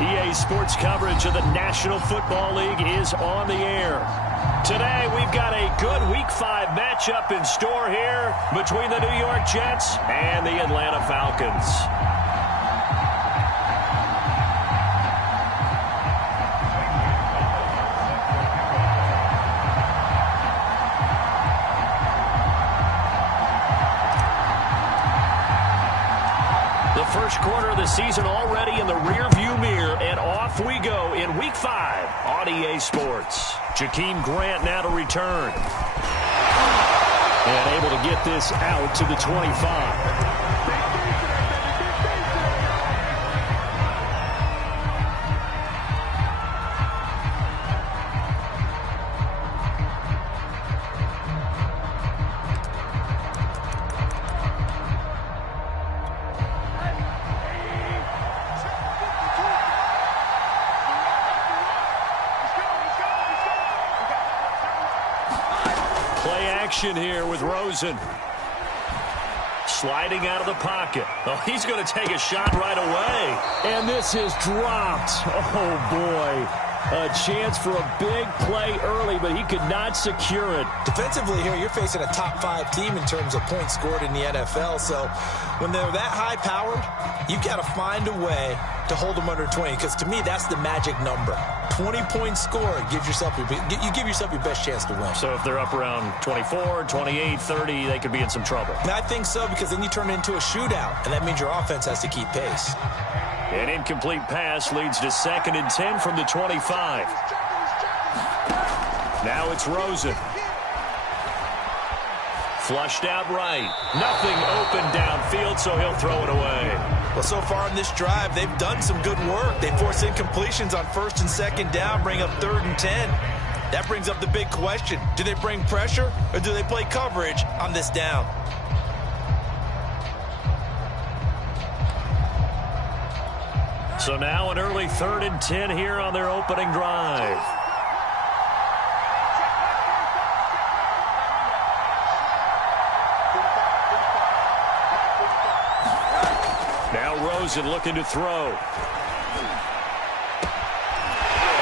EA Sports coverage of the National Football League is on the air. Today, we've got a good Week 5 matchup in store here between the New York Jets and the Atlanta Falcons. The first quarter of the season already in the rearview mirror, and off we go in Week 5 on EA Sports. Jakeem Grant now to return. And able to get this out to the 25. Here with Rosen. Sliding out of the pocket. Oh, he's going to take a shot right away. And this is dropped. Oh, boy. A chance for a big play early, but he could not secure it. Defensively here, you're facing a top 5 team in terms of points scored in the NFL. So when they're that high-powered, you've got to find a way to hold them under 20, because to me, that's the magic number. 20 points scored, you give yourself your best chance to win. So if they're up around 24, 28, 30, they could be in some trouble. And I think so, because then you turn it into a shootout, and that means your offense has to keep pace. An incomplete pass leads to 2nd and 10 from the 25. Now it's Rosen. Flushed out right. Nothing open downfield, so he'll throw it away. Well, so far in this drive, they've done some good work. They force incompletions on 1st and 2nd down, bring up 3rd and 10. That brings up the big question. Do they bring pressure, or do they play coverage on this down? So now an early 3rd and 10 here on their opening drive. Now Rosen looking to throw.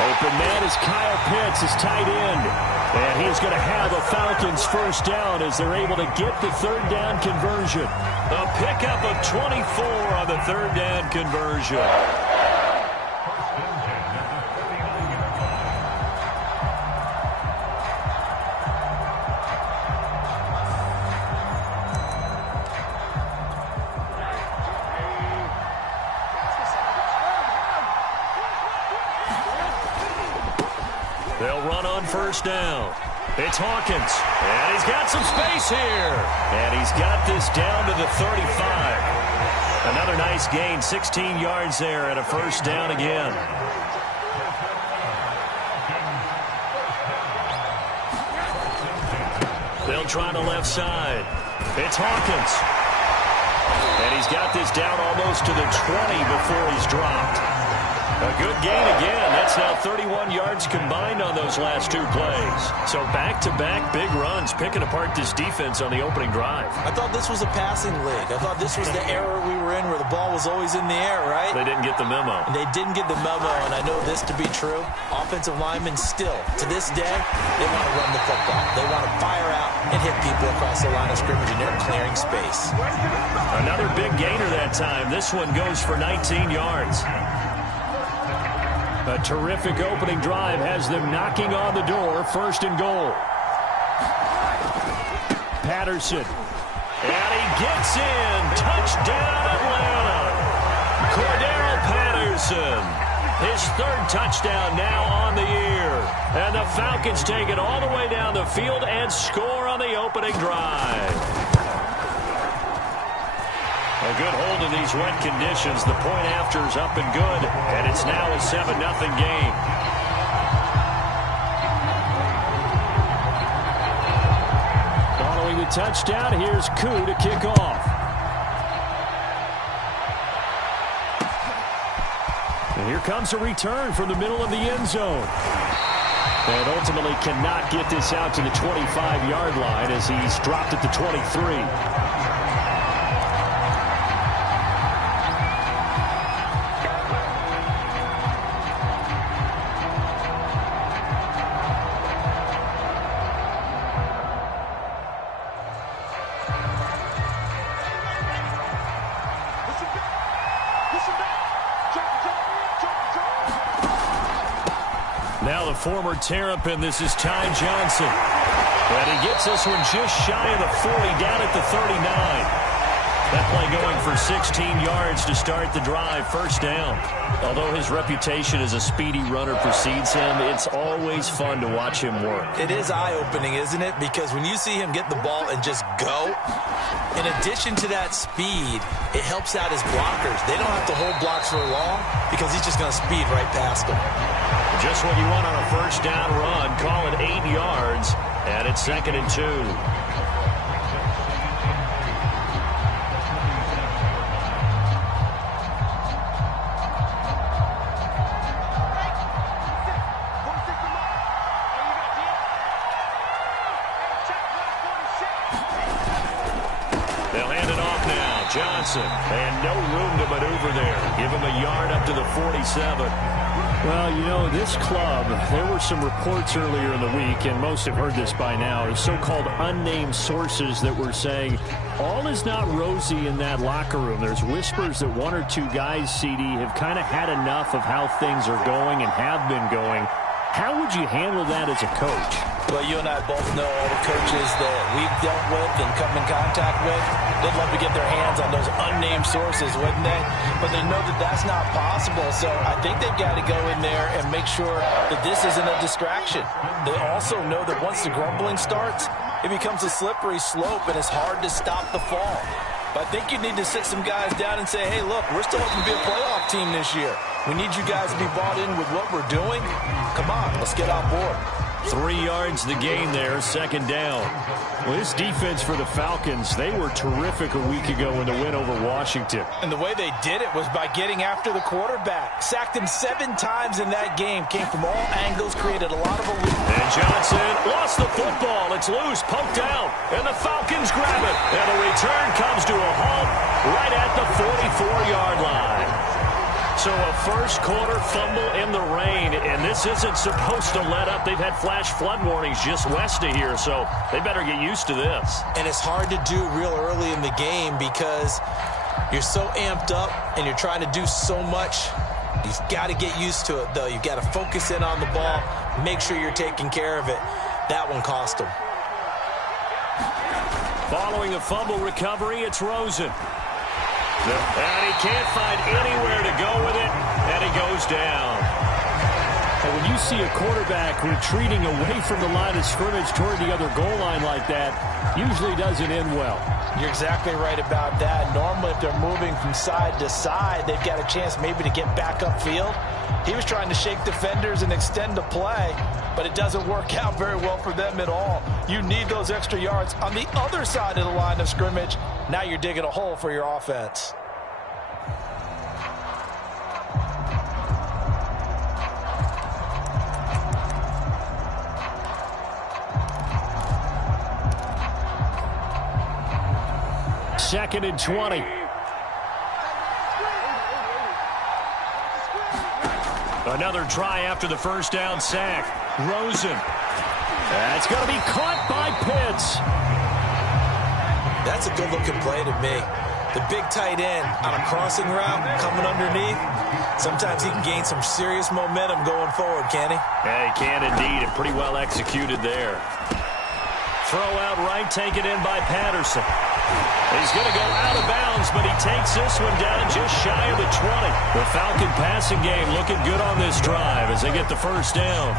Open man is Kyle Pitts, his tight end. And he's going to have a Falcons first down as they're able to get the 3rd down conversion. A pickup of 24 on the 3rd down conversion. They'll run on 1st down. It's Hawkins. And he's got some space here. And he's got this down to the 35. Another nice gain, 16 yards there and a 1st down again. They'll try the left side. It's Hawkins. And he's got this down almost to the 20 before he's dropped. A good gain again. That's now 31 yards combined on those last 2 plays. So back-to-back big runs, picking apart this defense on the opening drive. I thought this was a passing league. I thought this was the era we were in where the ball was always in the air, right? They didn't get the memo. They didn't get the memo, and I know this to be true. Offensive linemen still, to this day, they want to run the football. They want to fire out and hit people across the line of scrimmage, and they're clearing space. Another big gainer that time. This one goes for 19 yards. A terrific opening drive has them knocking on the door. 1st and goal. Patterson. And he gets in. Touchdown, Atlanta. Cordero Patterson. His 3rd touchdown now on the year. And the Falcons take it all the way down the field and score on the opening drive. A good hold in these wet conditions. The point after is up and good, and it's now a 7-0 game. Following the touchdown, here's Koo to kick off. And here comes a return from the middle of the end zone. And ultimately cannot get this out to the 25-yard line as he's dropped at the 23. Now the former Terrapin, this is Ty Johnson. And he gets this one just shy of the 40, down at the 39. That play going for 16 yards to start the drive, first down. Although his reputation as a speedy runner precedes him, it's always fun to watch him work. It is eye-opening, isn't it? Because when you see him get the ball and just go, in addition to that speed, it helps out his blockers. They don't have to hold blocks for long because he's just going to speed right past them. Just what you want on a first down run. Call it 8 yards, and it's 2nd and 2. Johnson, and no room to maneuver there. Give him a yard up to the 47. Well, you know, this club, there were some reports earlier in the week, and most have heard this by now, the so-called unnamed sources that were saying all is not rosy in that locker room. There's whispers that one or two guys, CD, have kind of had enough of how things are going and have been going. How would you handle that as a coach? Well, you and I both know all the coaches that we've dealt with and come in contact with. They'd love to get their hands on those unnamed sources, wouldn't they? But they know that that's not possible. So I think they've got to go in there and make sure that this isn't a distraction. They also know that once the grumbling starts, it becomes a slippery slope and it's hard to stop the fall. But I think you need to sit some guys down and say, hey, look, we're still hoping to be a playoff team this year. We need you guys to be bought in with what we're doing. Come on, let's get on board. 3 yards the gain there, 2nd down. Well, this defense for the Falcons, they were terrific a week ago in the win over Washington. And the way they did it was by getting after the quarterback. Sacked him 7 times in that game. Came from all angles, created a lot of elite. And Johnson lost the football. It's loose, poked out, and the Falcons grab it. And the return comes to a halt right at the 44-yard line. So a first-quarter fumble in the rain, and this isn't supposed to let up. They've had flash flood warnings just west of here, so they better get used to this. And it's hard to do real early in the game because you're so amped up and you're trying to do so much. You've got to get used to it, though. You've got to focus in on the ball, make sure you're taking care of it. That one cost them. Following a fumble recovery, it's Rosen. And he can't find anywhere to go with it, and he goes down. And when you see a quarterback retreating away from the line of scrimmage toward the other goal line like that, usually doesn't end well. You're exactly right about that. Normally, if they're moving from side to side, they've got a chance maybe to get back upfield. He was trying to shake defenders and extend the play, but it doesn't work out very well for them at all. You need those extra yards on the other side of the line of scrimmage. Now you're digging a hole for your offense. Second and 20. Another try after the first down sack. Rosen. That's going to be caught by Pitts. That's a good-looking play to me. The big tight end on a crossing route coming underneath. Sometimes he can gain some serious momentum going forward, can he? Yeah, he can indeed, and pretty well executed there. Throw out right, taken in by Patterson. He's going to go out of bounds, but he takes this one down just shy of the 20. The Falcon passing game looking good on this drive as they get the first down.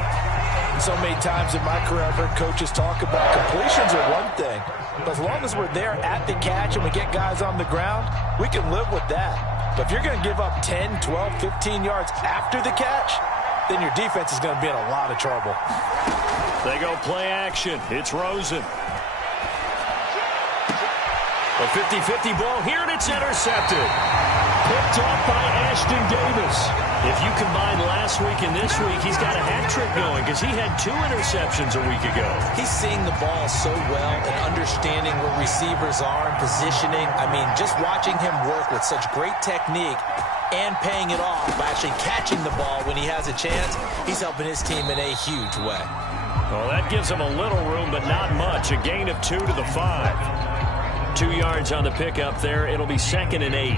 So many times in my career I've heard coaches talk about completions are one thing, but as long as we're there at the catch and we get guys on the ground, we can live with that. But if you're going to give up 10, 12, 15 yards after the catch, then your defense is going to be in a lot of trouble. They go play action. It's Rosen. A 50-50 ball here, and it's intercepted. Picked off by Ashton Davis. If you combine last week and this week, he's got a hat trick going because he had 2 interceptions a week ago. He's seeing the ball so well and understanding where receivers are and positioning. I mean, just watching him work with such great technique and paying it off by actually catching the ball when he has a chance, he's helping his team in a huge way. Well, that gives him a little room, but not much. A gain of 2 to the 5. 2 yards on the pickup there. It'll be 2nd and 8.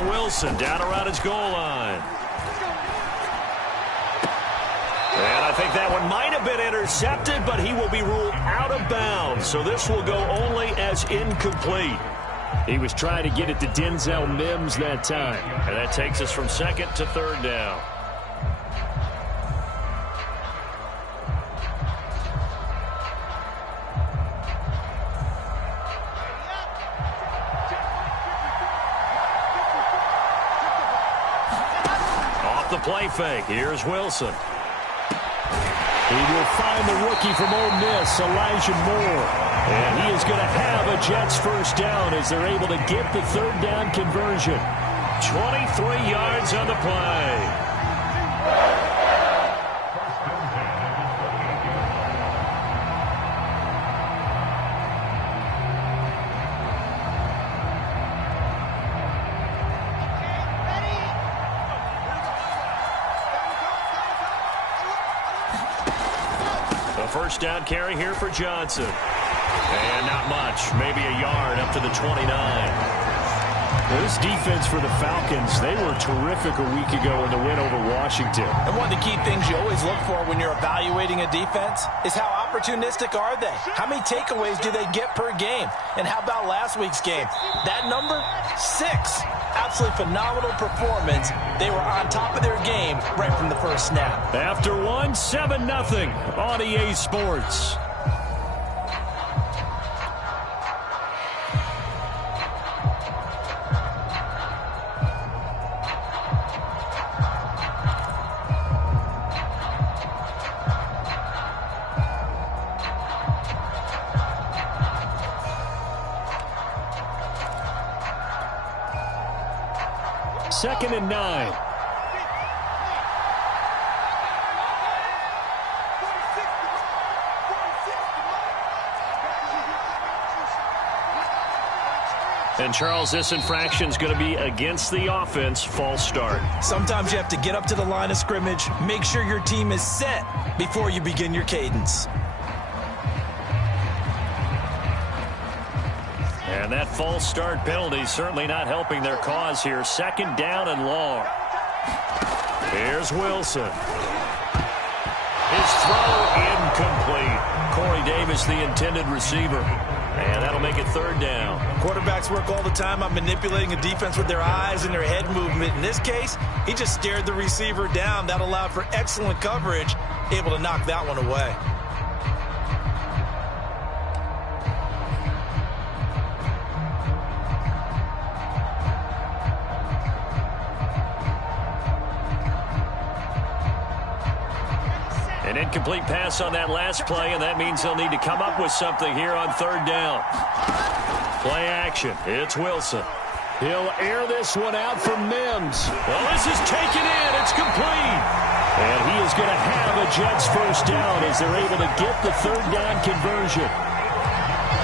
Now Wilson down around his goal line. And I think that one might have been intercepted, but he will be ruled out of bounds. So this will go only as incomplete. He was trying to get it to Denzel Mims that time. And that takes us from second to third down. Off the play fake. Here's Wilson. He will find the rookie from Ole Miss, Elijah Moore. And he is going to have a Jets first down as they're able to get the third down conversion. 23 yards on the play. First down carry here for Johnson. And not much. Maybe a yard up to the 29. This defense for the Falcons, they were terrific a week ago in the win over Washington. And one of the key things you always look for when you're evaluating a defense is how opportunistic are they? How many takeaways do they get per game? And how about last week's game? That number? 6. Absolutely phenomenal performance. They were on top of their game right from the first snap. After one, 7-0 on EA Sports. Second and 9. And Charles, this infraction is going to be against the offense. False start. Sometimes you have to get up to the line of scrimmage, make sure your team is set before you begin your cadence. And that false start penalty certainly not helping their cause here. Second down and long. Here's Wilson. His throw incomplete. Corey Davis, the intended receiver. And that'll make it third down. Quarterbacks work all the time on manipulating a defense with their eyes and their head movement. In this case, he just stared the receiver down. That allowed for excellent coverage, able to knock that one away. An incomplete pass on that last play, and that means they'll need to come up with something here on third down. Play action. It's Wilson. He'll air this one out for Mims. Well, this is taken in. It's complete. And he is going to have a Jets first down as they're able to get the third down conversion.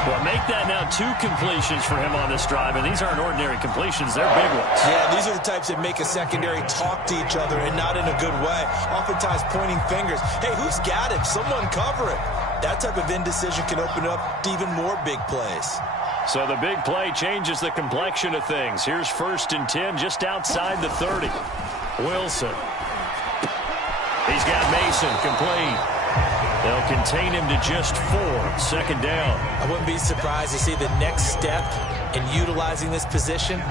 Well, make that now 2 completions for him on this drive, and these aren't ordinary completions. They're big ones. Yeah, these are the types that make a secondary talk to each other, and not in a good way. Oftentimes pointing fingers. Hey, who's got him? Someone cover it. That type of indecision can open up to even more big plays. So the big play changes the complexion of things. Here's first and 10 just outside the 30. Wilson. He's got Mason complete. They'll contain him to just 4. Second down. I wouldn't be surprised to see the next step in utilizing this position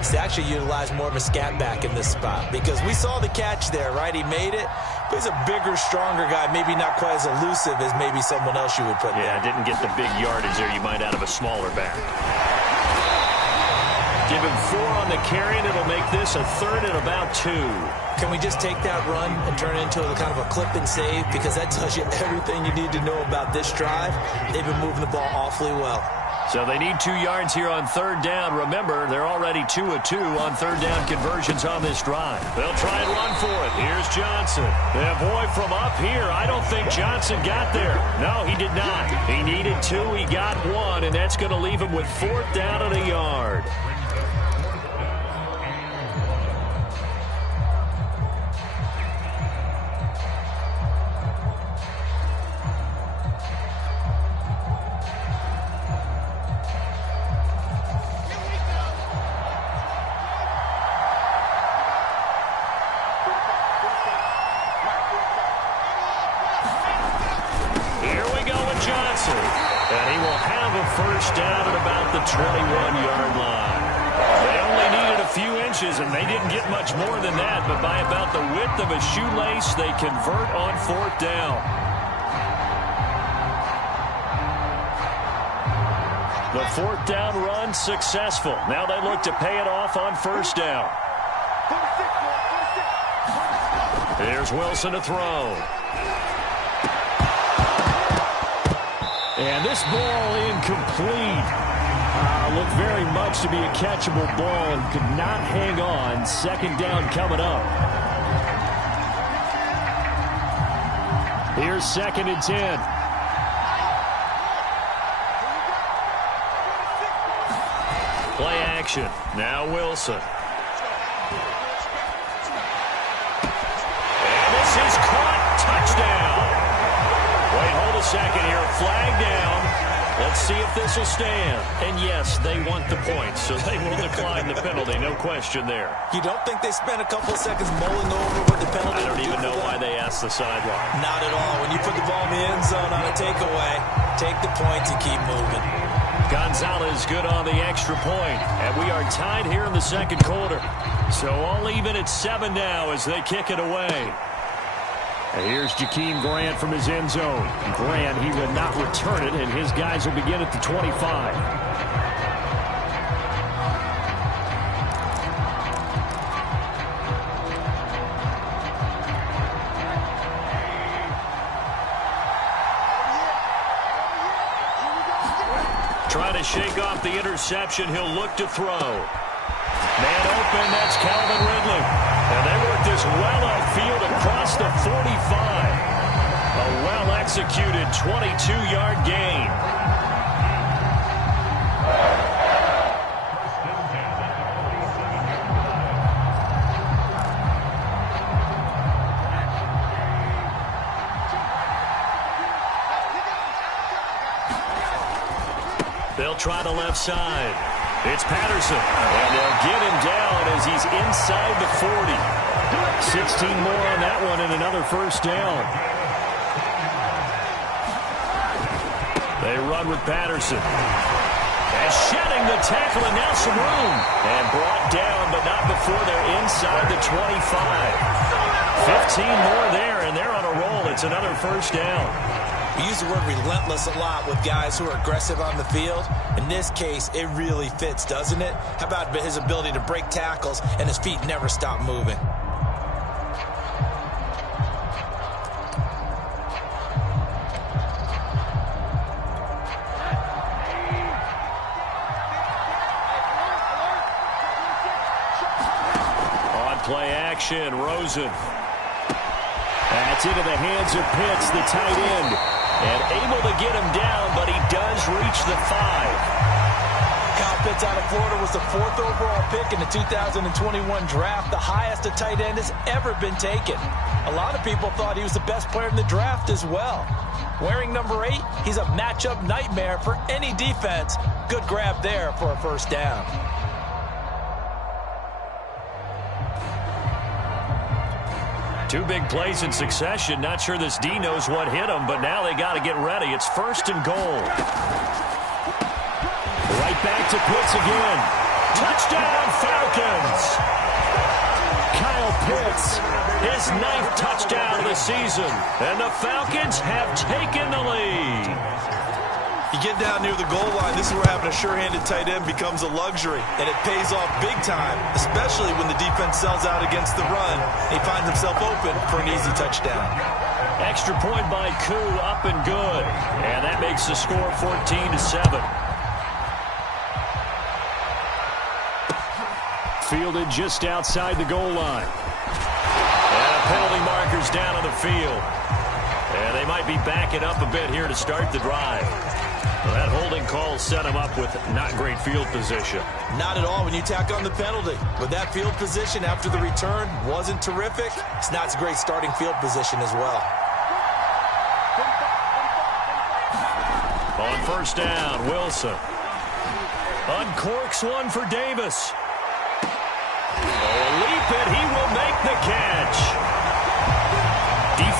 is to actually utilize more of a scat back in this spot. Because we saw the catch there, right? He made it. But he's a bigger, stronger guy. Maybe not quite as elusive as maybe someone else you would put there. Yeah, didn't get the big yardage there you might out of a smaller back. Give him 4 on the carry, and it'll make this a third and about 2. Can we just take that run and turn it into a kind of a clip and save? Because that tells you everything you need to know about this drive. They've been moving the ball awfully well. So they need 2 yards here on third down. Remember, they're already 2 of 2 on third down conversions on this drive. They'll try and run for it. Here's Johnson. Yeah, boy, from up here, I don't think Johnson got there. No, he did not. He needed 2. He got 1, and that's going to leave him with 4th down and a yard. first down at about the 21-yard line. They only needed a few inches, and they didn't get much more than that, but by about the width of a shoelace, they convert on fourth down. The fourth down run successful. Now they look to pay it off on first down. Here's Wilson to throw. And this ball incomplete. Looked very much to be a catchable ball and could not hang on. Second down coming up. Here's 2nd and 10. Play action. Now Wilson. And this is caught. Touchdown. Wait, hold a second here. Flag down. Let's see if this will stand. And yes, they want the points, so they will decline the penalty. No question there. You don't think they spent a couple of seconds mulling over what the penalty? I don't even know why they asked the sideline. Not at all. When you put the ball in the end zone on a takeaway, take the points and keep moving. Gonzalez good on the extra point. And we are tied here in the second quarter. So all even at 7 now as they kick it away. And here's Jakeem Grant from his end zone. Grant, he will not return it, and his guys will begin at the 25. Trying to shake off the interception. He'll look to throw. Man open, that's Calvin Ridley. And they work this well upfield across the 45. A well-executed 22-yard gain. They'll try the left side. It's Patterson. And they'll get him down as he's inside the 40. 16 more on that one and another first down. They run with Patterson. And shedding the tackle and now some room. And brought down, but not before they're inside the 25. 15 more there, and they're on a roll. It's another first down. We use the word relentless a lot with guys who are aggressive on the field. In this case, it really fits, doesn't it? How about his ability to break tackles and his feet never stop moving? On play action, Rosen. That's into the hands of Pitts, the tight end. And able to get him down, but he does reach the 5. Kyle Pitts out of Florida was the 4th overall pick in the 2021 draft, the highest a tight end has ever been taken. A lot of people thought he was the best player in the draft as well. Wearing number 8, he's a matchup nightmare for any defense. Good grab there for a first down. Two big plays in succession. Not sure this D knows what hit him, but now they got to get ready. It's 1st and goal. Right back to Pitts again. Touchdown, Falcons! Kyle Pitts, his 9th touchdown of the season. And the Falcons have taken the lead. You get down near the goal line, this is where having a sure-handed tight end becomes a luxury, and it pays off big time, especially when the defense sells out against the run. He finds himself open for an easy touchdown. Extra point by Koo, up and good. And that makes the score 14-7. Fielded just outside the goal line. And a penalty marker's down on the field. And they might be backing up a bit here to start the drive. Well, that holding call set him up with not great field position. Not at all when you tack on the penalty. With that field position after the return wasn't terrific, it's not a great starting field position as well. On first down, Wilson. Uncorks one for Davis. Oh, a leap, and he will make the catch.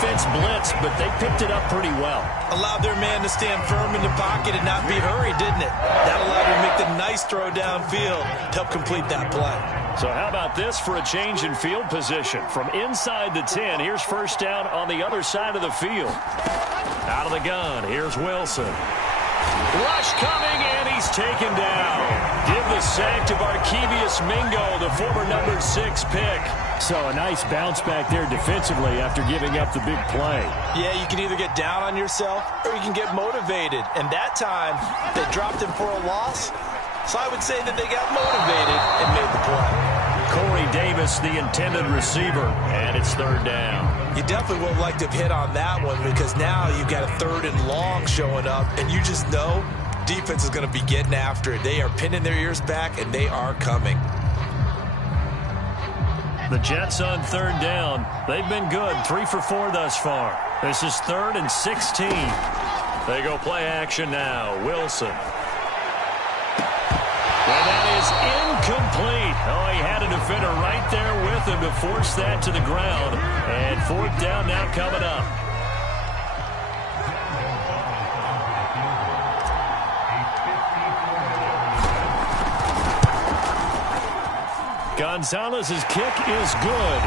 defense blitzed, but they picked it up pretty well. Allowed their man to stand firm in the pocket and not be hurried, didn't it? That allowed him to make the nice throw downfield to help complete that play. So how about this for a change in field position? From inside the 10, here's first down on the other side of the field. Out of the gun, here's Wilson. Rush coming, and he's taken down. Give the sack to Barkevious Mingo, the former number 6 pick. So a nice bounce back there defensively after giving up the big play. Yeah, you can either get down on yourself or you can get motivated. And that time, they dropped him for a loss. So I would say that they got motivated and made the play. Corey Davis, the intended receiver, and it's third down. You definitely would have liked to have hit on that one because now you've got a 3rd and long showing up, and you just know defense is going to be getting after it. They are pinning their ears back, and they are coming. The Jets on third down. They've been good, 3 for 4 thus far. This is 3rd and 16. They go play action now. Wilson. And that is incomplete. Oh, he had a defender right there with him to force that to the ground. And 4th down now coming up. Gonzalez's kick is good.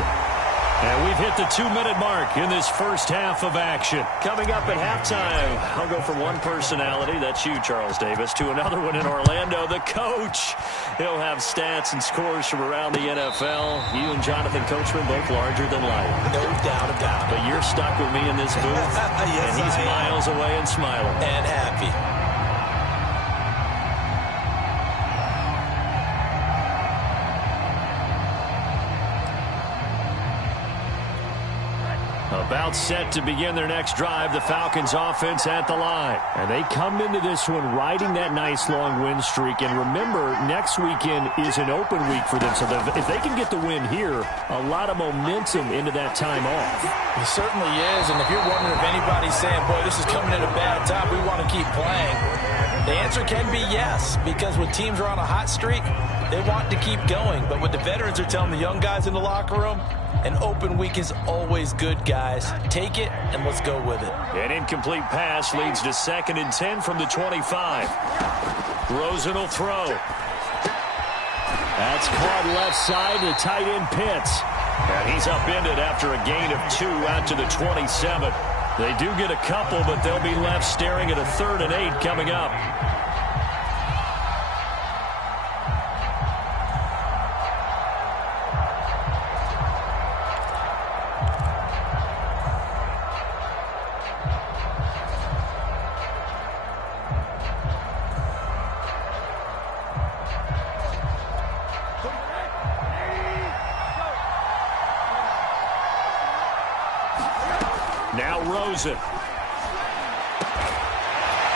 And we've hit the 2-minute mark in this first half of action. Coming up at halftime, I'll go from one personality, that's you, Charles Davis, to another one in Orlando, the coach. He'll have stats and scores from around the NFL. You and Jonathan Coachman, both larger than life. No doubt about it. But you're stuck with me in this booth, yes, and he's miles away and smiling. And happy. About set to begin their next drive, the Falcons offense at the line. And they come into this one riding that nice long win streak. And remember, next weekend is an open week for them. So if they can get the win here, a lot of momentum into that time off. It certainly is. And if you're wondering if anybody's saying, boy, this is coming at a bad time, we want to keep playing, the answer can be yes. Because when teams are on a hot streak, they want to keep going. But what the veterans are telling the young guys in the locker room, an open week is always good, guys. Take it, and let's go with it. An incomplete pass leads to 2nd and 10 from the 25. Rosen will throw. That's caught left side to tight end Pitts. And he's upended after a gain of 2 out to the 27. They do get a couple, but they'll be left staring at a 3rd and 8 coming up. Now Rosen.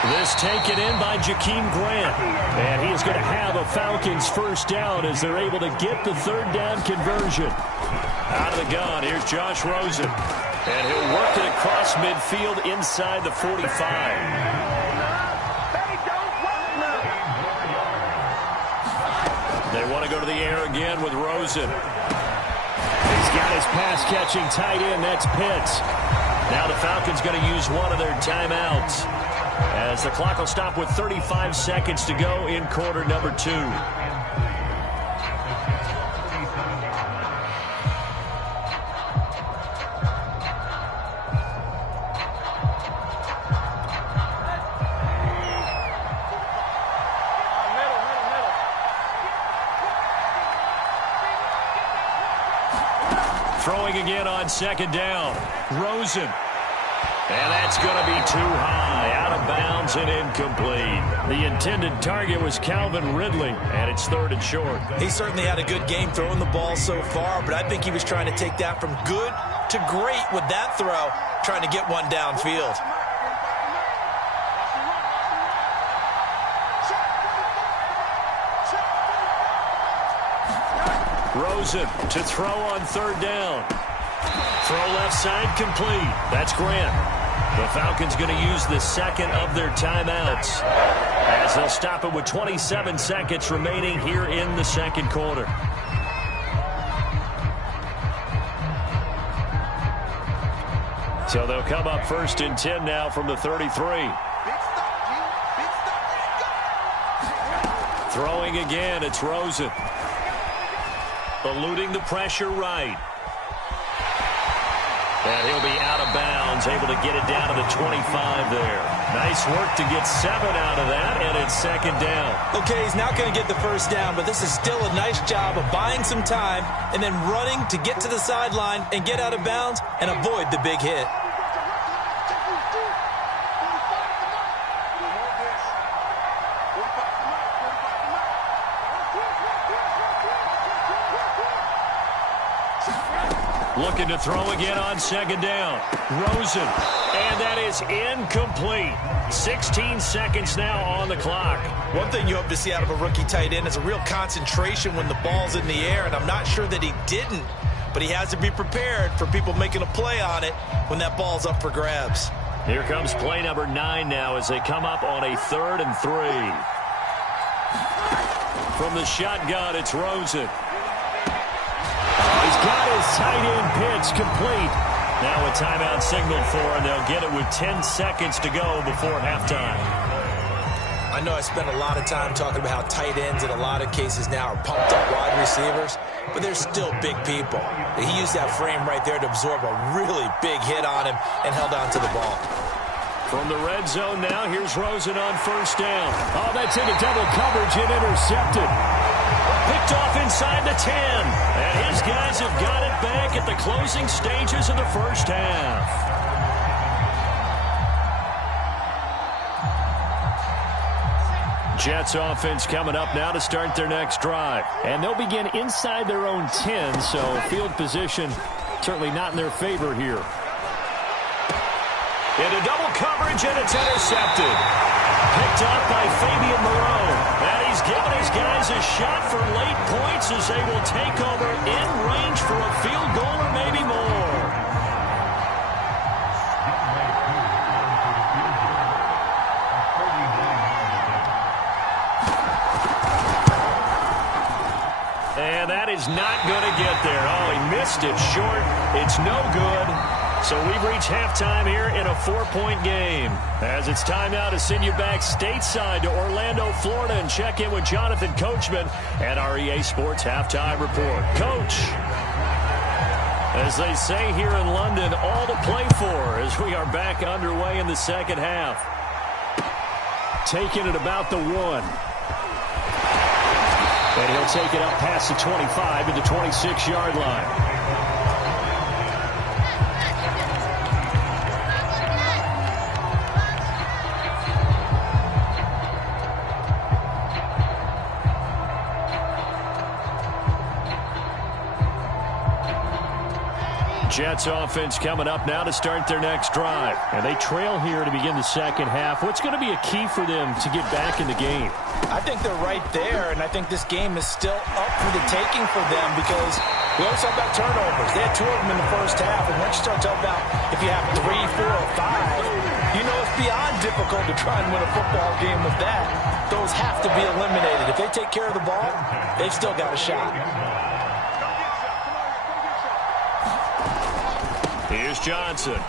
This taken in by Jakeem Grant. And he is going to have a Falcons first down as they're able to get the 3rd down conversion. Out of the gun, here's Josh Rosen. And he'll work it across midfield inside the 45. They want to go to the air again with Rosen. He's got his pass-catching tight end. That's Pitts. Now the Falcons going to use one of their timeouts as the clock will stop with 35 seconds to go in quarter number 2. Throwing again on 2nd down. Rosen. And that's going to be too high. Out of bounds and incomplete. The intended target was Calvin Ridley, and it's 3rd and short. He certainly had a good game throwing the ball so far, but I think he was trying to take that from good to great with that throw, trying to get one downfield. Rosen to throw on 3rd down. Throw left side complete. That's Grant. The Falcons going to use the 2nd of their timeouts as they'll stop it with 27 seconds remaining here in the 2nd quarter. So they'll come up 1st and 10 now from the 33. Throwing again, it's Rosen. Eluding the pressure right. And he'll be out of bounds, able to get it down to the 25 there. Nice work to get 7 out of that, and it's 2nd down. Okay, he's not going to get the 1st down, but this is still a nice job of buying some time and then running to get to the sideline and get out of bounds and avoid the big hit. Looking to throw again on 2nd down. Rosen. And that is incomplete. 16 seconds now on the clock. One thing you hope to see out of a rookie tight end is a real concentration when the ball's in the air, and I'm not sure that he didn't, but he has to be prepared for people making a play on it when that ball's up for grabs. Here comes play number 9 now as they come up on a 3rd and 3. From the shotgun, it's Rosen. He's got his tight end pitch complete. Now a timeout signaled for, and they'll get it with 10 seconds to go before halftime. I know I spent a lot of time talking about how tight ends in a lot of cases now are pumped up wide receivers, but they're still big people. He used that frame right there to absorb a really big hit on him and held on to the ball. From the red zone now, here's Rosen on 1st down. Oh, that's into double coverage and intercepted. Picked off inside the 10. And his guys have got it back at the closing stages of the 1st half. Jets offense coming up now to start their next drive. And they'll begin inside their own 10, so field position certainly not in their favor here. Into double coverage, and it's intercepted. Picked up by Fabian Moreau. And he's given his guys a shot for late points as they will take over in range for a field goal or maybe more. And that is not going to get there. Oh, he missed it short. It's no good. So we've reached halftime here in a 4-point game. As it's time now to send you back stateside to Orlando, Florida, and check in with Jonathan Coachman at our EA Sports Halftime Report. Coach, as they say here in London, all to play for as we are back underway in the 2nd half. Taking it about the 1. And he'll take it up past the 25 to the 26-yard line. Jets offense coming up now to start their next drive. And they trail here to begin the 2nd half. What's going to be a key for them to get back in the game? I think they're right there, and I think this game is still up for the taking for them because we always talk about turnovers. They had 2 of them in the 1st half, and once you start talking about if you have 3, 4, or 5, you know it's beyond difficult to try and win a football game with that. Those have to be eliminated. If they take care of the ball, they've still got a shot. Here's Johnson. And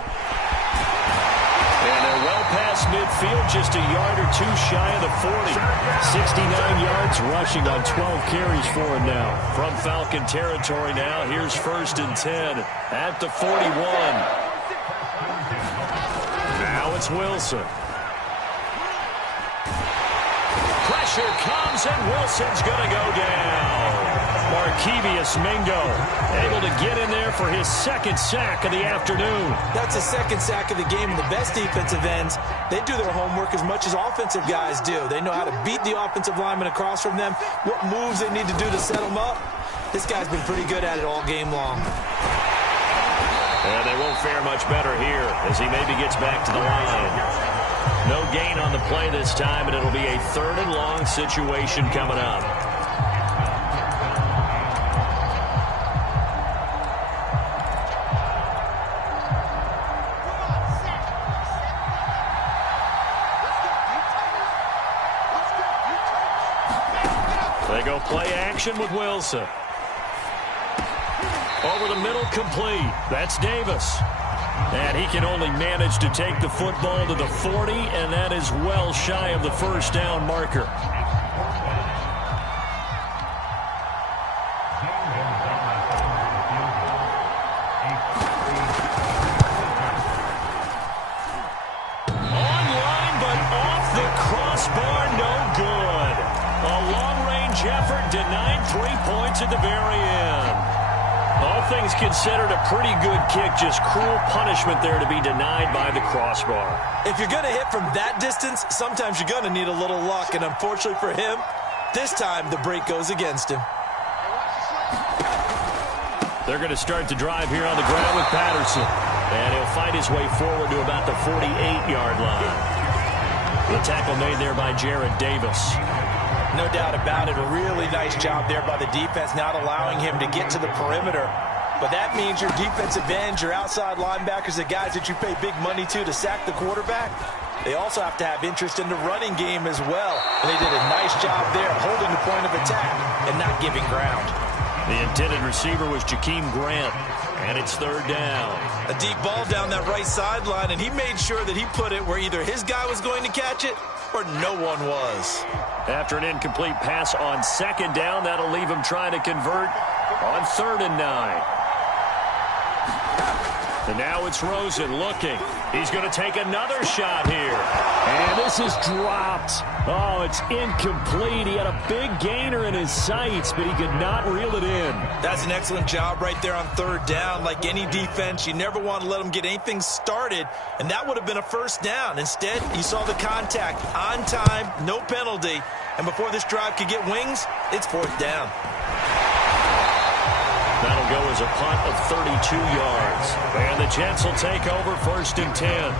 they're well past midfield, just a yard or 2 shy of the 40. 69 yards rushing on 12 carries for him now. From Falcon territory now, here's 1st and 10 at the 41. Now it's Wilson. Pressure comes, and Wilson's going to go down. Markevius Mingo able to get in there for his 2nd sack of the afternoon. That's a 2nd sack of the game, and the best defensive ends, they do their homework as much as offensive guys do. They know how to beat the offensive lineman across from them, what moves they need to do to set them up. This guy's been pretty good at it all game long. And they won't fare much better here as he maybe gets back to the line. No gain on the play this time, and it'll be a 3rd and long situation coming up. They go play action with Wilson. Over the middle, complete. That's Davis. And he can only manage to take the football to the 40, and that is well shy of the first down marker. Online, but off the crossbar, no good. A long-range effort denied 3 points at the very end. All things considered, a pretty good kick, just cruel punishment there to be denied by the crossbar. If you're going to hit from that distance, sometimes you're going to need a little luck, and unfortunately for him, this time the break goes against him. They're going to start the drive here on the ground with Patterson, and he'll fight his way forward to about the 48-yard line. The tackle made there by Jared Davis. No doubt about it. A really nice job there by the defense, not allowing him to get to the perimeter. But that means your defensive ends, your outside linebackers, the guys that you pay big money to sack the quarterback, they also have to have interest in the running game as well. And they did a nice job there holding the point of attack and not giving ground. The intended receiver was Jakeem Grant, and it's third down. A deep ball down that right sideline, and he made sure that he put it where either his guy was going to catch it or no one was. After an incomplete pass on second down, that'll leave him trying to convert on 3rd and 9. And now it's Rosen looking. He's going to take another shot here. And this is dropped. Oh, it's incomplete. He had a big gainer in his sights, but he could not reel it in. That's an excellent job right there on 3rd down. Like any defense, you never want to let them get anything started, and that would have been a first down. Instead, you saw the contact on time, no penalty, and before this drive could get wings, it's 4th down. That'll go as a punt of 32 yards. And the Jets will take over 1st and 10.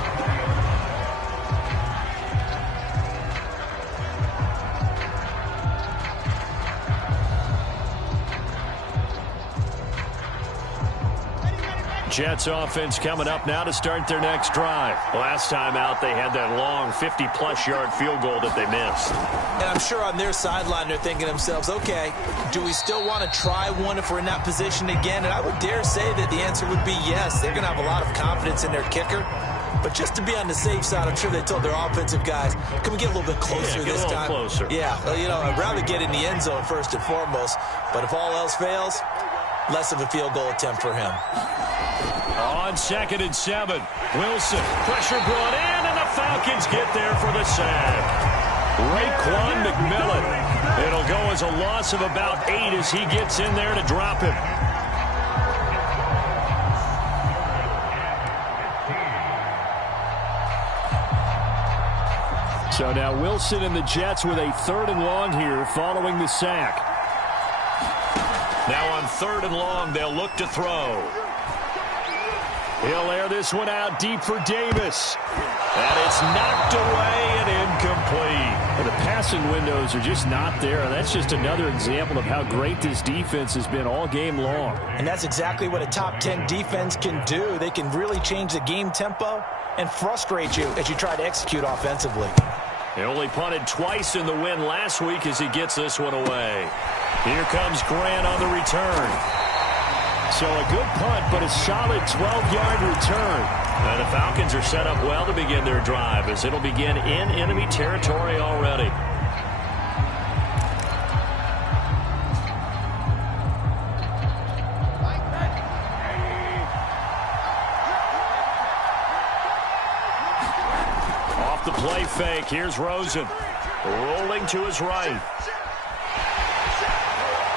Jets offense coming up now to start their next drive. Last time out, they had that long 50-plus yard field goal that they missed. And I'm sure on their sideline, they're thinking to themselves, okay, do we still want to try one if we're in that position again? And I would dare say that the answer would be yes. They're going to have a lot of confidence in their kicker. But just to be on the safe side, I'm sure they told their offensive guys, can we get a little bit closer this time? Closer. Yeah, well, you know, I'd rather get in the end zone first and foremost. But if all else fails, less of a field goal attempt for him. On 2nd and 7, Wilson, pressure brought in, and the Falcons get there for the sack. Raekwon McMillan. It'll go as a loss of about 8 as he gets in there to drop him. So now Wilson and the Jets with a 3rd and long here following the sack. Now on 3rd and long, they'll look to throw. He'll air this one out deep for Davis. And it's knocked away and incomplete. Well, the passing windows are just not there. And that's just another example of how great this defense has been all game long. And that's exactly what a top 10 defense can do. They can really change the game tempo and frustrate you as you try to execute offensively. He only punted twice in the win last week as he gets this one away. Here comes Grant on the return. So a good punt, but a solid 12-yard return. And the Falcons are set up well to begin their drive as it'll begin in enemy territory already. Off the play fake, here's Rosen. Rolling to his right.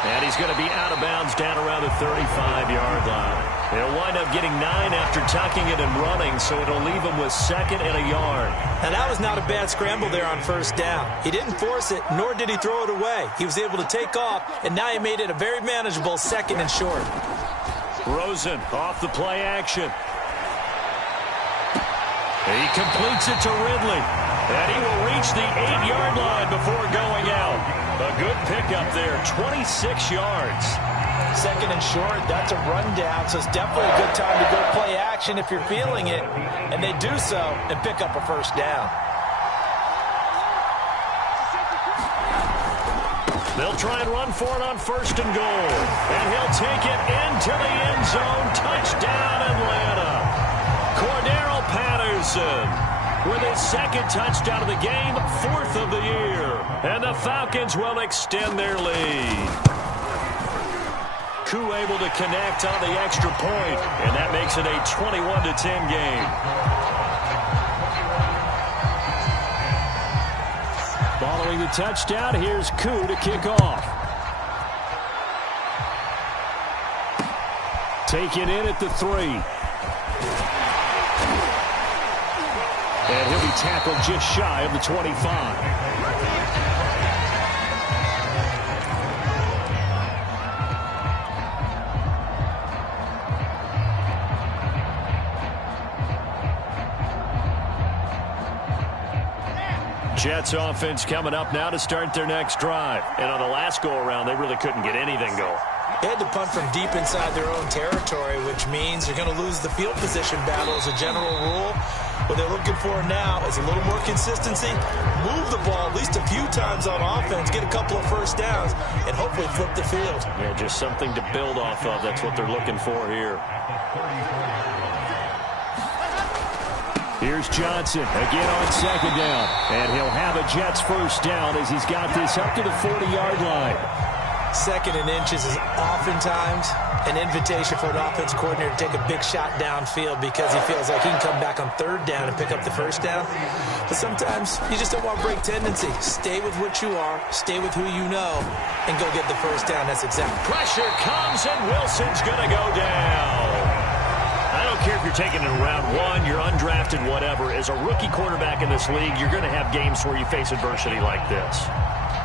And he's going to be out of bounds down around the 35-yard line. He'll wind up getting 9 after tucking it and running, so it'll leave him with 2nd and a yard. Now, that was not a bad scramble there on 1st down. He didn't force it, nor did he throw it away. He was able to take off, and now he made it a very manageable 2nd and short. Rosen off the play action. He completes it to Ridley. And he will reach the 8-yard line before going out. A good pickup there, 26 yards. 2nd and short, that's a rundown, so it's definitely a good time to go play action if you're feeling it. And they do so and pick up a 1st down. They'll try and run for it on 1st and goal. And he'll take it into the end zone. Touchdown, Atlanta. Wilson with his second touchdown of the game, 4th of the year. And the Falcons will extend their lead. Koo able to connect on the extra point, and that makes it a 21-10 game. Following the touchdown, here's Koo to kick off. Taken in at the 3. And he'll be tackled just shy of the 25. Jets offense coming up now to start their next drive. And on the last go-around, they really couldn't get anything going. They had to punt from deep inside their own territory, which means they're going to lose the field position battle as a general rule. What they're looking for now is a little more consistency, move the ball at least a few times on offense, get a couple of first downs, and hopefully flip the field. Yeah, just something to build off of. That's what they're looking for here. Here's Johnson again on second down. And he'll have a Jets first down as he's got this up to the 40-yard line. Second and inches is oftentimes an invitation for an offense coordinator to take a big shot downfield because he feels like he can come back on third down and pick up the first down. But sometimes you just don't want to break tendency. Stay with what you are, stay with who you know, and go get the first down. That's exactly. Pressure comes, and Wilson's going to go down. I don't care if you're taking it in round 1, you're undrafted, whatever. As a rookie quarterback in this league, you're going to have games where you face adversity like this.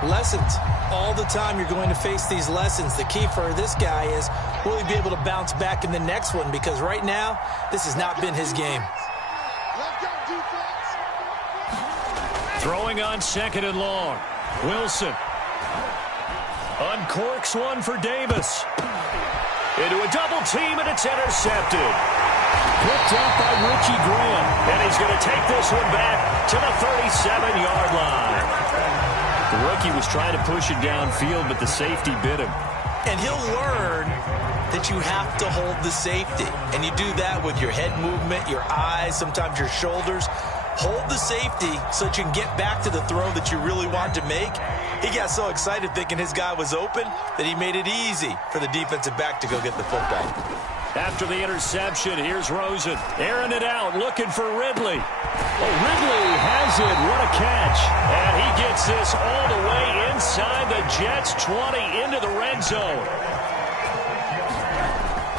Lessons. All the time you're going to face these lessons. The key for this guy is, will he be able to bounce back in the next one? Because right now, this has not been his game. Throwing on second and long. Wilson uncorks one for Davis. Into a double team, and it's intercepted. Picked up by Richie Graham. And he's going to take this one back to the 37-yard line. The rookie was trying to push it downfield, but the safety bit him. And he'll learn that you have to hold the safety. And you do that with your head movement, your eyes, sometimes your shoulders. Hold the safety so that you can get back to the throw that you really want to make. He got so excited thinking his guy was open that he made it easy for the defensive back to go get the football. After the interception, here's Rosen. Airing it out, looking for Ridley. Oh, Ridley has it. What a catch. And he gets this all the way inside the Jets' 20 into the red zone.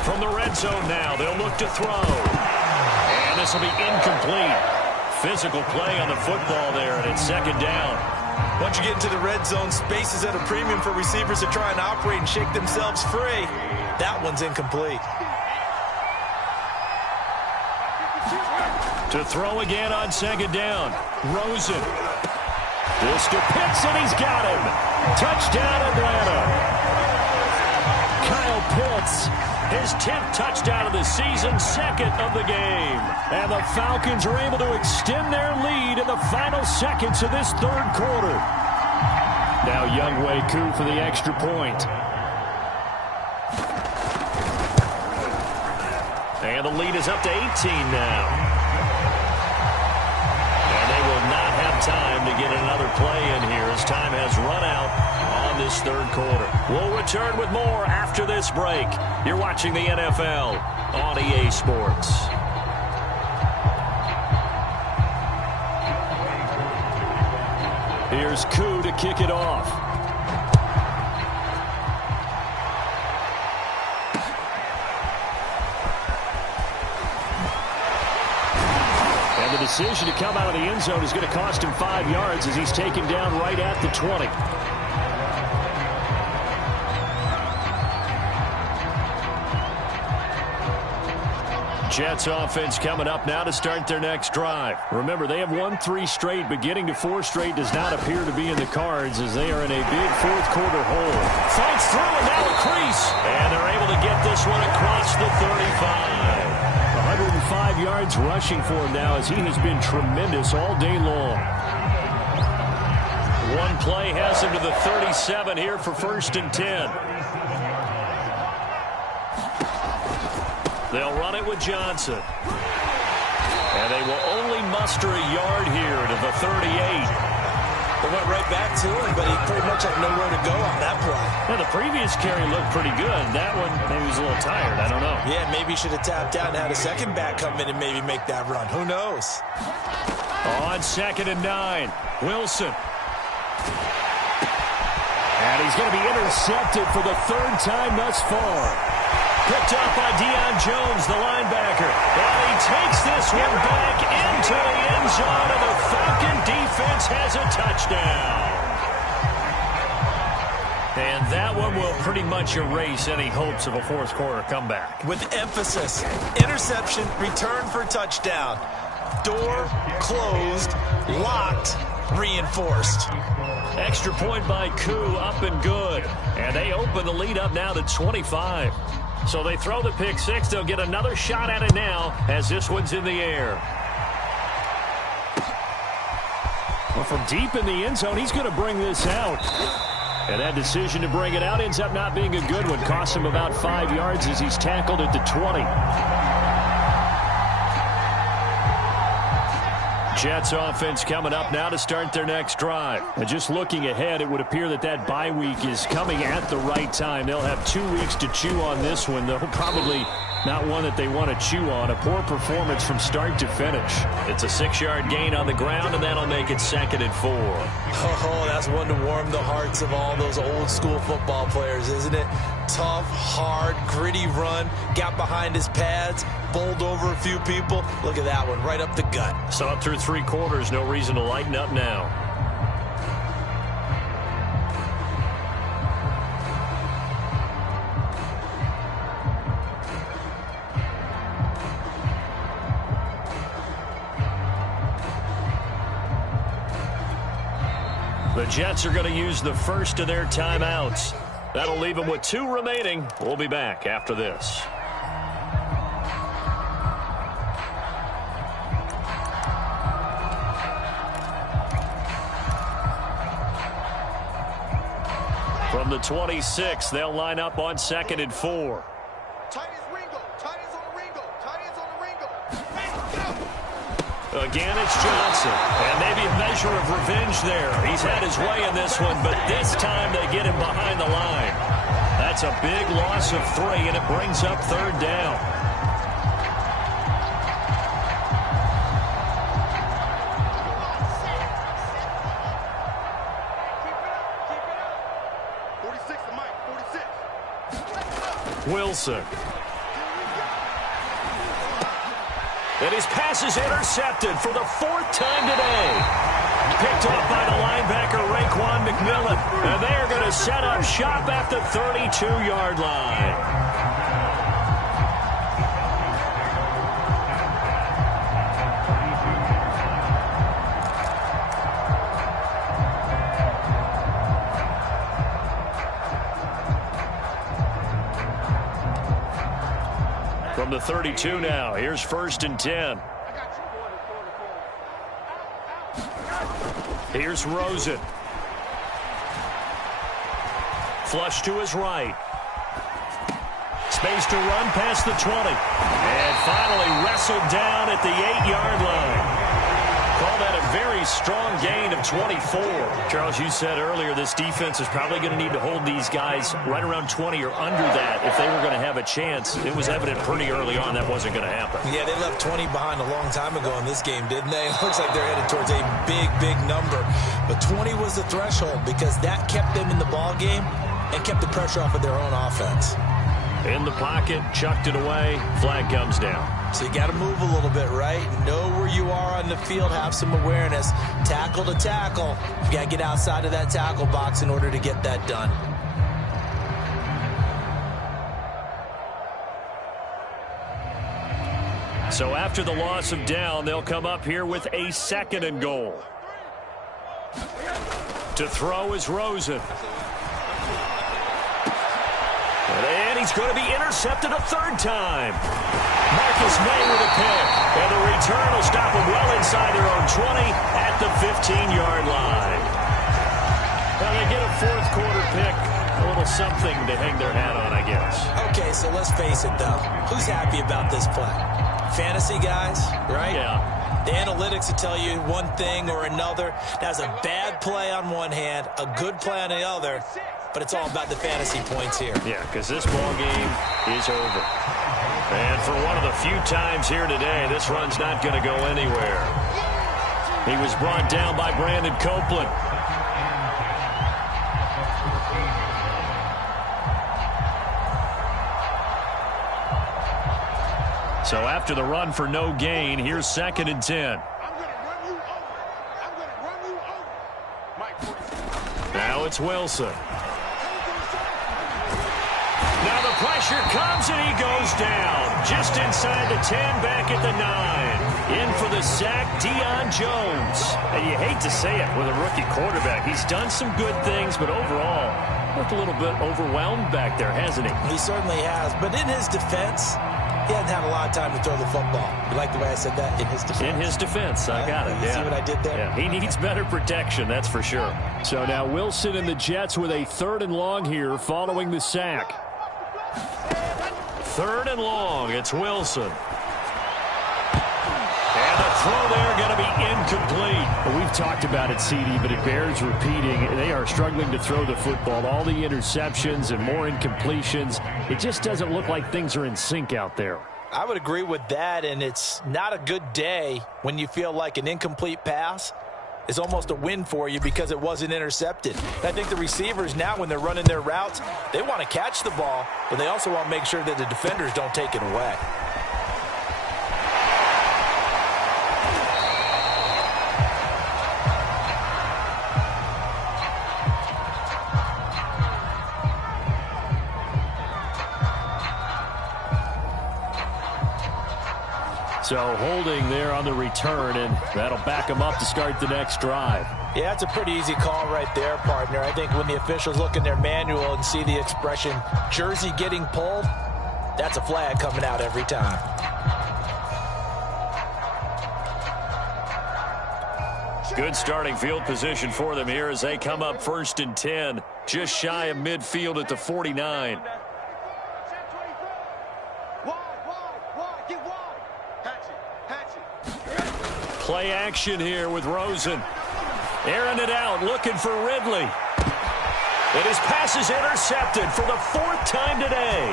From the red zone now, they'll look to throw. And this will be incomplete. Physical play on the football there, and it's second down. Once you get into the red zone, space is at a premium for receivers to try and operate and shake themselves free. That one's incomplete. To throw again on second down. Rosen. This to Pitts, and he's got him. Touchdown, Atlanta. Kyle Pitts, his 10th touchdown of the season, second of the game. And the Falcons are able to extend their lead in the final seconds of this third quarter. Now Younghoe Koo for the extra point. And the lead is up to 18 now. Time to get another play in here as time has run out on this third quarter. We'll return with more after this break. You're watching the NFL on EA Sports. Here's Koo to kick it off. The decision to come out of the end zone is going to cost him 5 yards as he's taken down right at the 20. Jets offense coming up now to start their next drive. Remember, they have won 3 straight, but getting to 4 straight does not appear to be in the cards as they are in a big fourth quarter hole. Fights through and now a crease. And they're able to get this one across the 35. 105 yards rushing for him now as he has been tremendous all day long. One play has him to the 37 here for 1st and 10. They'll run it with Johnson. And they will only muster a yard here to the 38. They went right back to him, but he pretty much had nowhere to go on that play. Yeah, the previous carry looked pretty good. That one, maybe he was a little tired. I don't know. Yeah, maybe he should have tapped out and had a second back come in and maybe make that run. Who knows? On 2nd and 9, Wilson. And he's going to be intercepted for the 3rd time thus far. Picked up by Deion Jones, the linebacker. And he takes this one back into the end zone, and the Falcon defense has a touchdown. And that one will pretty much erase any hopes of a fourth quarter comeback. With emphasis, interception, return for touchdown. Door closed, locked, reinforced. Extra point by Koo, up and good. And they open the lead up now to 25. So they throw the pick six. They'll get another shot at it now as this one's in the air. Well, from deep in the end zone, he's going to bring this out. And that decision to bring it out ends up not being a good one. Costs him about 5 yards as he's tackled at the 20. Jets offense coming up now to start their next drive. And just looking ahead, it would appear that that bye week is coming at the right time. They'll have 2 weeks to chew on this one, though probably not one that they want to chew on. A poor performance from start to finish. It's a 6-yard gain on the ground, and that'll make it 2nd and 4. Oh, that's one to warm the hearts of all those old school football players, isn't it? Tough, hard, gritty run, got behind his pads, bowled over a few people. Look at that one, right up the gut. Saw it through 3 quarters, no reason to lighten up now. The Jets are going to use the first of their timeouts. That'll leave them with 2 remaining. We'll be back after this. From the 26, they'll line up on 2nd and 4. Again, it's Johnson. And maybe a measure of revenge there. He's had his way in this one, but this time they get him behind the line. That's a big loss of 3, and it brings up 3rd down. Wilson. And his pass is intercepted for the 4th time today. Picked off by the linebacker, Raekwon McMillan. And they are going to set up shop at the 32-yard line. From the 32 now, here's 1st and 10. Here's Rosen. Flush to his right. Space to run past the 20. And finally wrestled down at the 8-yard line. Call that a very strong gain of 24. Charles, you said earlier this defense is probably going to need to hold these guys right around 20 or under that if they were going to have a chance. It was evident pretty early on that wasn't going to happen. Yeah, they left 20 behind a long time ago in this game, didn't they? It looks like they're headed towards a big, big number. But 20 was the threshold because that kept them in the ball game and kept the pressure off of their own offense. In the pocket, chucked it away, flag comes down. So you got to move a little bit, right? Know where you are on the field, have some awareness. Tackle to tackle. You got to get outside of that tackle box in order to get that done. So after the loss of down, they'll come up here with a 2nd and goal. To throw is Rosen. And he's going to be intercepted a 3rd time. Marcus May with a pick. And the return will stop him well inside their own 20 at the 15-yard line. Well, they get a 4th quarter pick. A little something to hang their hat on, I guess. Okay, so let's face it, though. Who's happy about this play? fantasy guys, right? Yeah. The analytics will tell you one thing or another. That's a bad play on one hand, a good play on the other, but it's all about the fantasy points here. Yeah, because this ball game is over. And for one of the few times here today, this run's not going to go anywhere. He was brought down by Brandon Copeland. So after the run for no gain, here's 2nd and 10. Now it's Wilson. Now the pressure comes and he goes down. Just inside the 10, back at the 9. In for the sack, Deion Jones. And you hate to say it with a rookie quarterback. He's done some good things, but overall, looked a little bit overwhelmed back there, hasn't he? He certainly has, but in his defense, he hasn't had a lot of time to throw the football. You like the way I said that? In his defense. In his defense. I got it. You see what I did there? Yeah. He needs better protection, that's for sure. So now Wilson and the Jets with a 3rd and long here following the sack. 3rd and long. It's Wilson. And the throw there going to be incomplete. Well, we've talked about it, CD, but it bears repeating. They are struggling to throw the football. All the interceptions and more incompletions. It just doesn't look like things are in sync out there. I would agree with that, and it's not a good day when you feel like an incomplete pass is almost a win for you because it wasn't intercepted. And I think the receivers now, when they're running their routes, they want to catch the ball, but they also want to make sure that the defenders don't take it away. So holding there on the return, and that'll back them up to start the next drive. Yeah, it's a pretty easy call right there, partner. I think when the officials look in their manual and see the expression jersey getting pulled, that's a flag coming out every time. Good starting field position for them here as they come up 1st and 10, just shy of midfield at the 49. Play action here with Rosen. Airing it out, looking for Ridley. And his pass is intercepted for the 4th time today.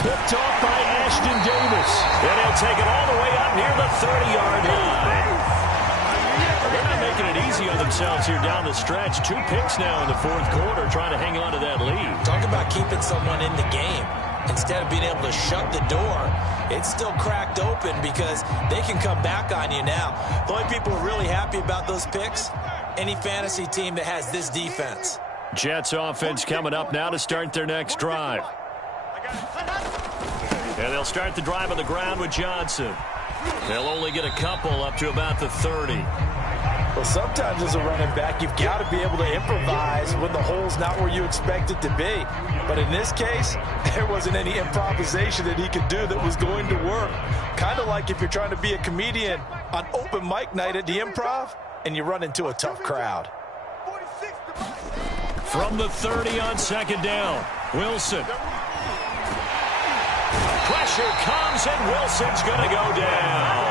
Picked off by Ashton Davis. And he'll take it all the way up near the 30-yard line. They're not making it easy on themselves here down the stretch. 2 picks now in the 4th quarter, trying to hang on to that lead. Talk about keeping someone in the game. Instead of being able to shut the door, it's still cracked open because they can come back on you now. The only people who are really happy about those picks, any fantasy team that has this defense. Jets offense coming up now to start their next drive. And they'll start the drive on the ground with Johnson. They'll only get a couple up to about the 30. Well, sometimes as a running back, you've got to be able to improvise when the hole's not where you expect it to be. But in this case, there wasn't any improvisation that he could do that was going to work. Kind of like if you're trying to be a comedian on open mic night at the Improv and you run into a tough crowd. From the 30 on 2nd down, Wilson. Pressure comes and Wilson's going to go down.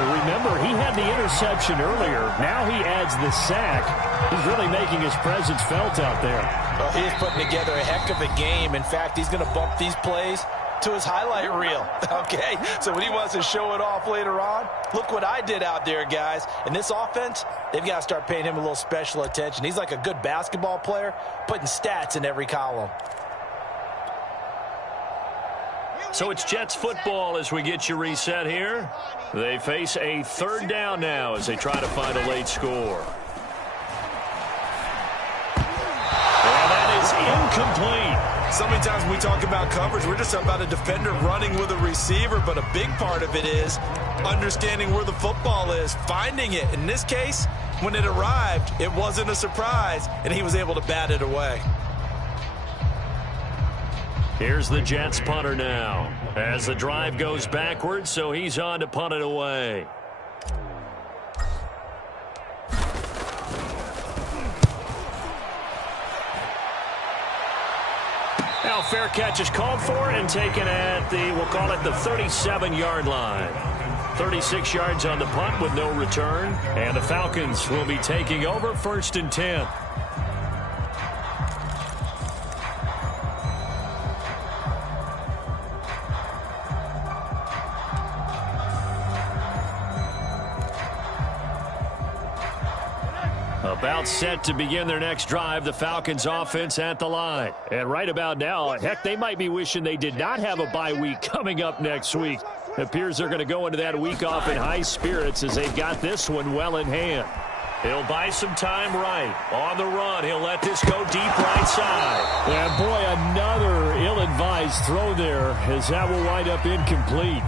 Remember, he had the interception earlier. Now he adds the sack. He's really making his presence felt out there. Well, he is putting together a heck of a game. In fact, he's going to bump these plays to his highlight reel. Okay, so when he wants to show it off later on, look what I did out there, guys. In this offense, they've got to start paying him a little special attention. He's like a good basketball player, putting stats in every column. So it's Jets football as we get you reset here. They face a 3rd down now as they try to find a late score. And that is incomplete. So many times when we talk about coverage, we're just about a defender running with a receiver, but a big part of it is understanding where the football is, finding it. In this case, when it arrived, it wasn't a surprise, and he was able to bat it away. Here's the Jets punter now as the drive goes backwards, so he's on to punt it away. Now fair catch is called for and taken at the, we'll call it the 37-yard line. 36 yards on the punt with no return. And the Falcons will be taking over 1st and 10. About set to begin their next drive, the Falcons offense at the line. And right about now, heck, they might be wishing they did not have a bye week coming up next week. It appears they're going to go into that week off in high spirits as they've got this one well in hand. He'll buy some time right. On the run, he'll let this go deep right side. And boy, another ill-advised throw there as that will wind up incomplete.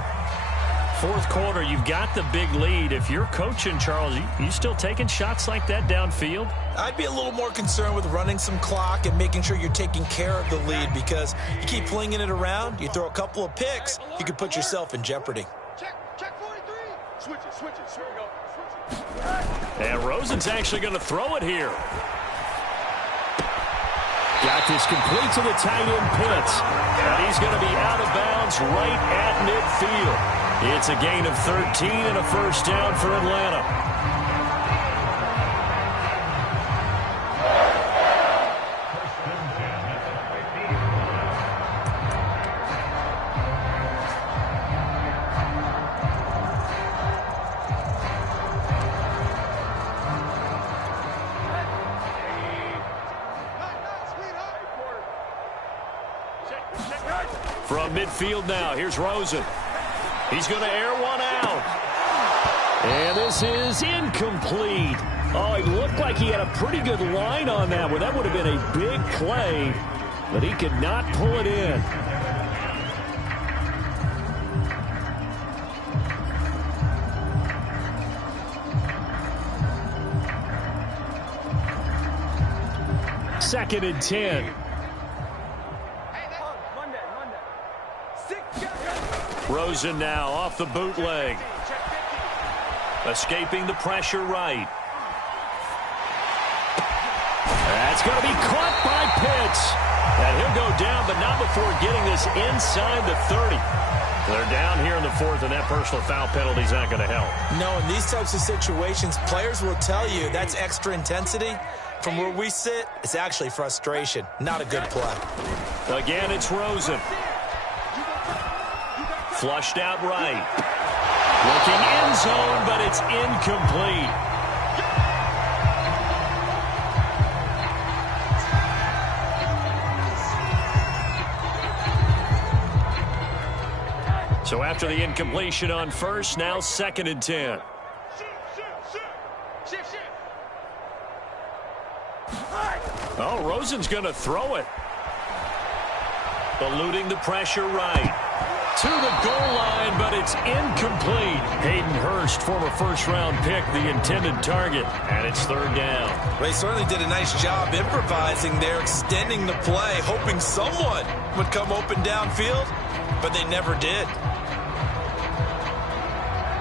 4th quarter, you've got the big lead. If you're coaching, Charles, you still taking shots like that downfield? I'd be a little more concerned with running some clock and making sure you're taking care of the lead, because you keep flinging it around, you throw a couple of picks, you could put yourself in jeopardy. Check 43. Switch it. Here we go. Switch it. And Rosen's actually going to throw it here. Got this complete to the tight end Pitts. And he's going to be out of bounds right at midfield. It's a gain of 13 and a first down for Atlanta. From midfield now, here's Rosen. He's going to air one out. And this is incomplete. Oh, it looked like he had a pretty good line on that one. That would have been a big play, but he could not pull it in. Second and 10. Rosen now off the bootleg. Escaping the pressure right. That's going to be caught by Pitts. And he'll go down, but not before getting this inside the 30. They're down here in the 4th, and that personal foul penalty is not going to help. No, in these types of situations, players will tell you that's extra intensity. From where we sit, it's actually frustration. Not a good play. Again, it's Rosen. Flushed out right. Looking end zone, but it's incomplete. So after the incompletion on first, now 2nd and 10. Oh, Rosen's going to throw it. Eluding the pressure right. To the goal line, but it's incomplete. Hayden Hurst, former first-round pick, the intended target, and it's 3rd down. They certainly did a nice job improvising there, extending the play, hoping someone would come open downfield, but they never did.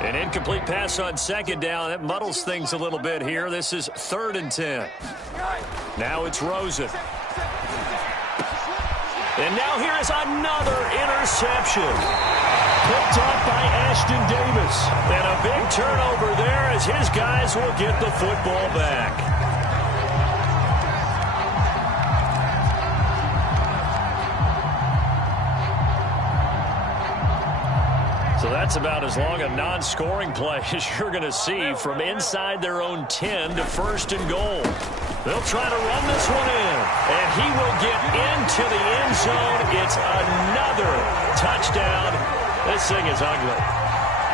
An incomplete pass on 2nd down. That muddles things a little bit here. This is 3rd and 10. Now it's Rosen. And now here is another interception. Picked off by Ashton Davis. And a big turnover there as his guys will get the football back. So that's about as long a non-scoring play as you're going to see from inside their own 10 to 1st and goal. They'll try to run this one in, and he will get into the end zone. It's another touchdown. This thing is ugly.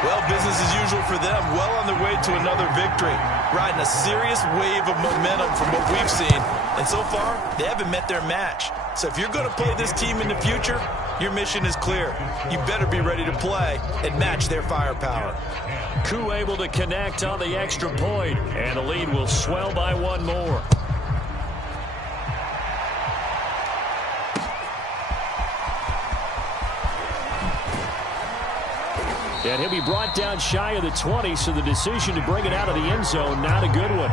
Well, business as usual for them. Well on their way to another victory. Riding a serious wave of momentum from what we've seen. And so far, they haven't met their match. So if you're going to play this team in the future, your mission is clear. You better be ready to play and match their firepower. Koo able to connect on the extra point, and the lead will swell by one more. And he'll be brought down shy of the 20, so the decision to bring it out of the end zone, not a good one.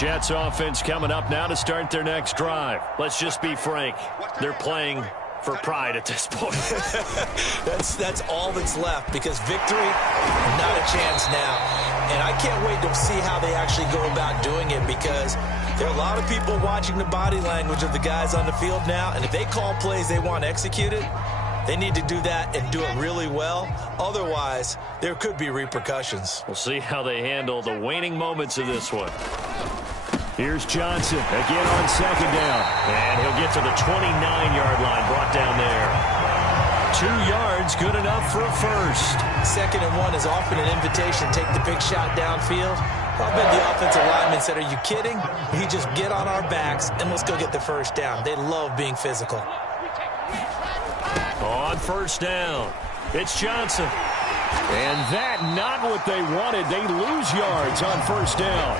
Jets offense coming up now to start their next drive. Let's just be frank. They're playing for pride at this point. That's all that's left, because victory, not a chance now. And I can't wait to see how they actually go about doing it, because there are a lot of people watching the body language of the guys on the field now, and if they call plays they want executed, they need to do that and do it really well. Otherwise, there could be repercussions. We'll see how they handle the waning moments of this one. Here's Johnson again on second down. And he'll get to the 29-yard line, brought down there. 2 yards, good enough for a first. 2nd and 1 is often an invitation. Take the big shot downfield. I bet the offensive lineman said, are you kidding? We just get on our backs and let's go get the first down. They love being physical. On first down, it's Johnson. And that not what they wanted. They lose yards on first down.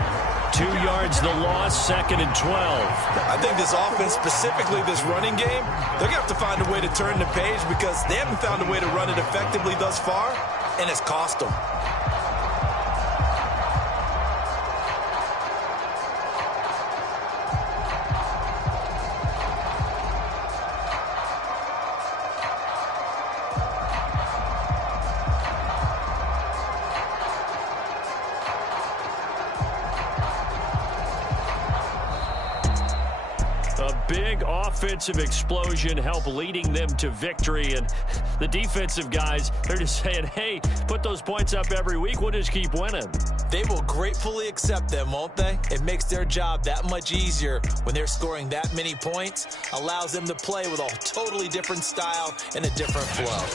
2 yards the loss, 2nd and 12. I think this offense, specifically this running game, they're going to have to find a way to turn the page, because they haven't found a way to run it effectively thus far, and it's cost them. Big offensive explosion help leading them to victory, and the defensive guys, they're just saying, hey, put those points up every week, we'll just keep winning. They will gratefully accept them, won't they? It makes their job that much easier when they're scoring that many points, allows them to play with a totally different style and a different flow.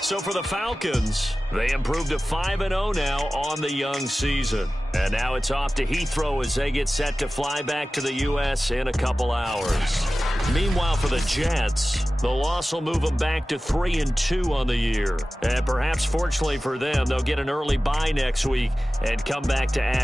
So for the Falcons, they improved to 5-0 now on the young season. And now it's off to Heathrow as they get set to fly back to the U.S. in a couple hours. Meanwhile, for the Jets, the loss will move them back to 3-2 on the year. And perhaps fortunately for them, they'll get an early bye next week and come back to action